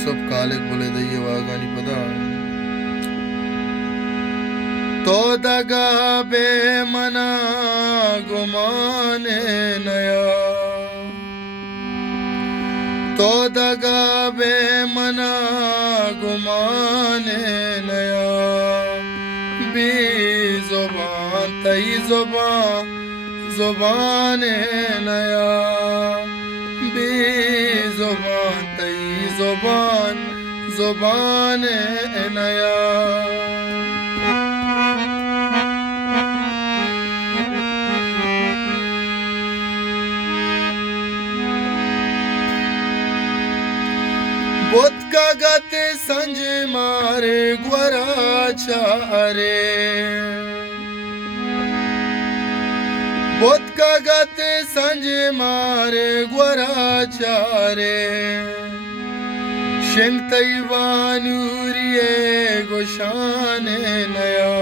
सब कालेक बोले दइये वागानी पदा तो दगा बे मना गुमाने नया तो दगा बे मना गुमाने नया बी जुबान तई जुबान जुबाने नया बी जुबान तई जुबान जुबाने नया बोत का गाते संज मारे ग्वरा चारे बोत का गाते संज मारे ग्वरा चारे शेंग तैवानूरिये गोशाने नया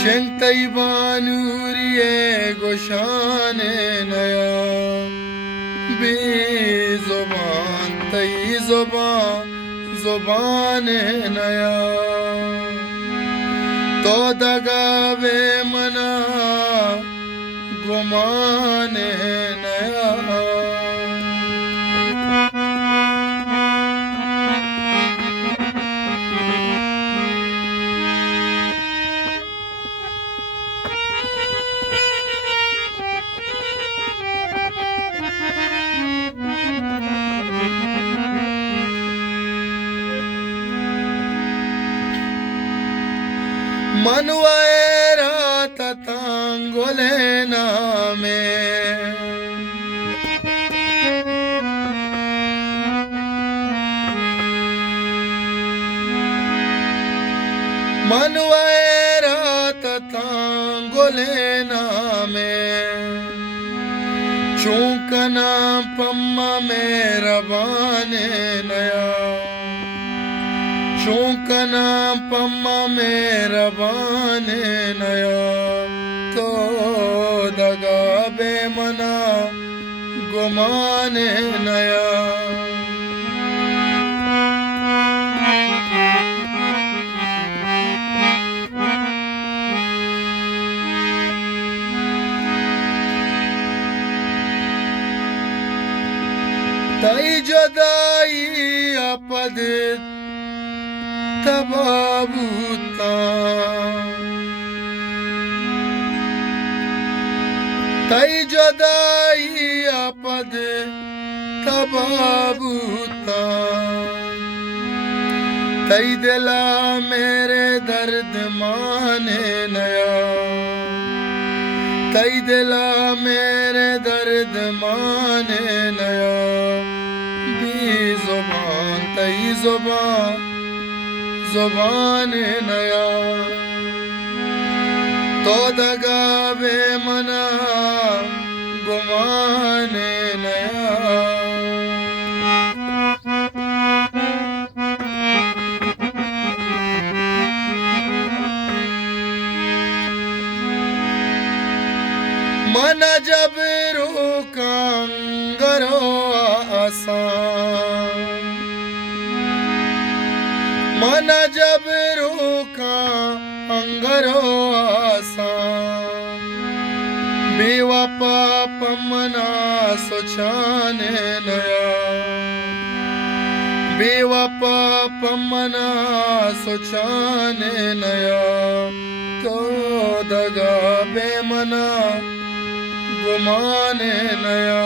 शेंग तैवानूरिये गोशाने नया बे जुबान तई जुबान जुबाने नया तो दगा वे मना गुमाने नया मनवाएरा ततांगोले नामे मनवाएरा ततांगोले नामे चूकना पम्मा मेरा बाने नया चूकना पम्मा मेरा बाने नया तो दगा बे मना गुमाने नया तई जुदाई आपद तबाबूता तई जुदाई आपद तबाबूता तई दिला मेरे दर्द माने नया तई दिला मेरे दर्द माने नया बी जुबान तई जुबान जुबान नया तो दगा बे मना गुमाने नया मना जब रोकांगरो आसान मना जब रोका अंगरो आसान बेवा पाप मना सोचाने नया बेवा पाप मना सोचाने नया तो दगा बे मना गुमाने नया